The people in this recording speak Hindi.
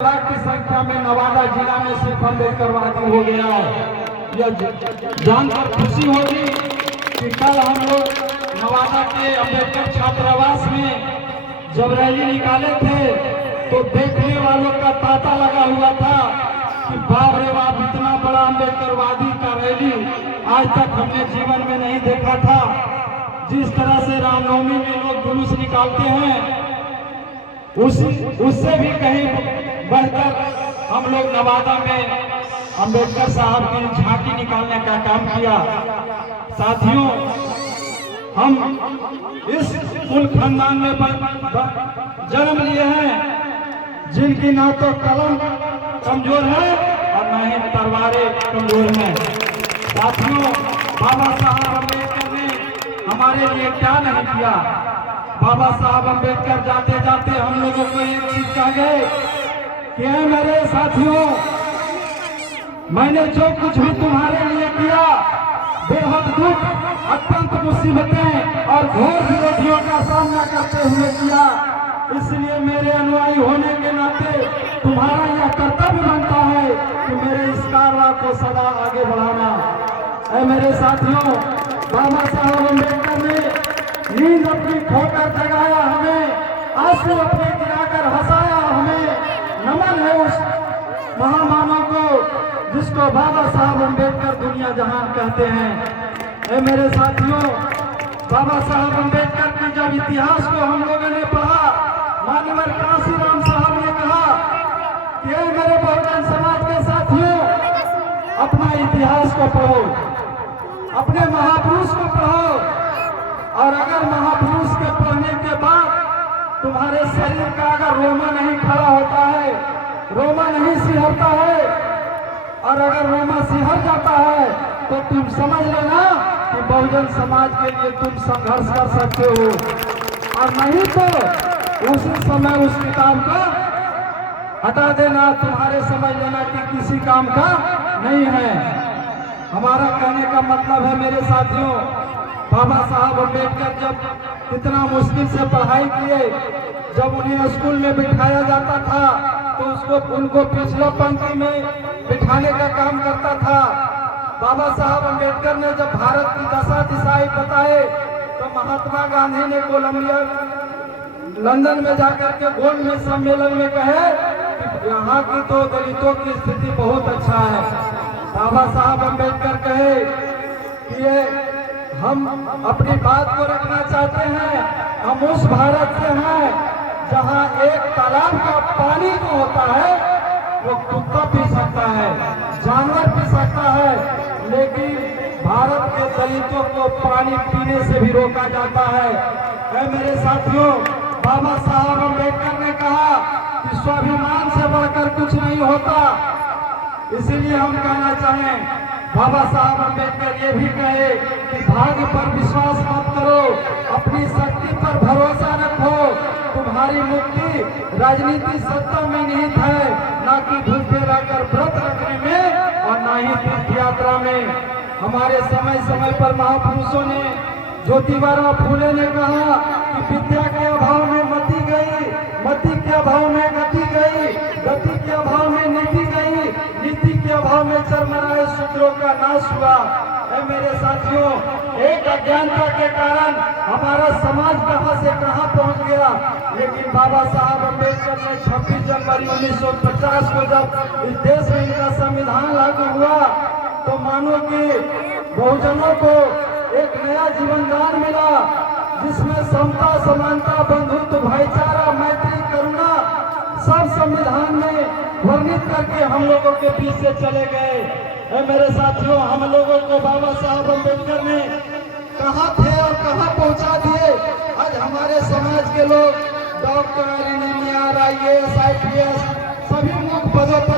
लाख की संख्या में नवादा जिला में सिर्फ अम्बेडकरवादी हो गया है। यह जानकर खुशी होगी कि कल हम लोग नवादा के अम्बेडकर छात्रावास में जब रैली निकाले थे तो देखने वालों का तांता लगा हुआ था कि बाप रे बाप, इतना बड़ा अम्बेडकरवादी का रैली आज तक हमने जीवन में नहीं देखा था। जिस तरह से रामनवमी में लोग जुलूस निकालते हैं उससे भी कहीं बढ़कर हम लोग नवादा में अम्बेडकर साहब की झांकी निकालने का काम किया। साथियों, हम इस कुल खानदान में जन्म लिए हैं जिनकी ना तो कलम कमजोर है और ना ही तलवारें कमजोर हैं। साथियों, बाबा साहब अम्बेडकर ने हमारे लिए क्या नहीं किया। बाबा साहब अम्बेडकर जाते जाते हम लोगों को एक चीज कह गए कि मेरे साथियों, मैंने जो कुछ भी तुम्हारे लिए किया, बेहद दुख, अत्यंत मुसीबतें और घोर विरोधियों का सामना करते हुए किया। इसलिए मेरे अनुयायी होने के नाते तुम्हारा यह कर्तव्य बनता है कि मेरे इस कारवां को सदा आगे बढ़ाना। ऐ मेरे साथियों, बाबा साहब अम्बेडकर ने नींद अपनी खोकर जगाया हमें, आंसू अपने गिराकर हंसाया हमें। नमन है उस महामानव को जिसको बाबा साहब अम्बेडकर दुनिया जहान कहते हैं। ऐ मेरे साथियों, बाबा साहब अम्बेडकर के जब इतिहास को हम लोगों ने पढ़ा, मानवर काशीराम साहब ने कहा कि मेरे बहुजन समाज के साथियों, अपना इतिहास को पढ़ो, अपने महापुरुष को पढ़ो, और अगर महापुरुष के पढ़ने के बाद तुम्हारे शरीर का अगर रोमा नहीं खड़ा होता है, रोमा नहीं सिहरता है, और अगर रोमा सिहर जाता है तो तुम समझ लेना कि बहुजन समाज के लिए तुम संघर्ष कर सकते हो। और नहीं तो उसी समय उस किताब को हटा देना, तुम्हारे समझ लेना कि किसी काम का नहीं है। हमारा कहने का मतलब है मेरे साथियों, बाबा साहब अम्बेडकर जब इतना मुश्किल से पढ़ाई किए, जब उन्हें स्कूल में बिठाया जाता था तो उनको पिछला पंक्ति में बिठाने का काम करता था। बाबा साहब अम्बेडकर ने जब भारत की दशा दिशाएं बताए तो महात्मा गांधी ने कोलंबिया लंदन में जाकर के गोल्ड में सम्मेलन में कहे कि यहाँ की तो दलितों की स्थिति बहुत अच्छा है। बाबा साहब अम्बेडकर कहे कि हम अपनी बात को रखना चाहते हैं, हम उस भारत से हैं जहां एक तालाब का पानी जो होता है वो कुत्ता पी सकता है, जानवर पी सकता है, लेकिन भारत के दलितों को पानी पीने से भी रोका जाता है। ऐ मेरे साथियों, बाबा साहब अम्बेडकर ने कहा कि स्वाभिमान से बढ़कर कुछ नहीं होता। इसीलिए हम कहना चाहें, बाबा साहब अम्बेडकर ये भी कहे कि भाग्य पर विश्वास मत करो, अपनी शक्ति पर भरोसा रखो। तुम्हारी मुक्ति राजनीति सत्ता में निहित है, ना कि भूखे रहकर व्रत रखने में और ना ही तीर्थ यात्रा में। हमारे समय समय पर महापुरुषों ने, ज्योतिबा फूले ने कहा कि विद्या के अभाव में मति गई, मति के अभाव में गति गई, गति के अभाव में नीति गई, नीति के अभाव में चरमराए शूद्रों का नाश हुआ। ऐ मेरे साथियों, एक अज्ञानता के कारण हमारा समाज कहां से कहां पहुंच गया, लेकिन बाबा साहब अम्बेडकर ने 26 जनवरी 1950 को जब इस देश में इनका संविधान लागू हुआ तो मानो कि बहुजनों को एक नया जीवन दान मिला, जिसमें समता, समानता, बंधुत्व, भाईचारा, मैत्री, करुणा सब संविधान में वर्णित करके हम लोगों के बीच से चले गए। मेरे साथियों, हम लोगों को बाबा साहब अम्बेडकर ने कहां थे और कहां पहुंचा दिए। आज हमारे समाज के लोग डॉक्टर, इंजीनियर, IAS, IPS सभी मुख्य पदों पर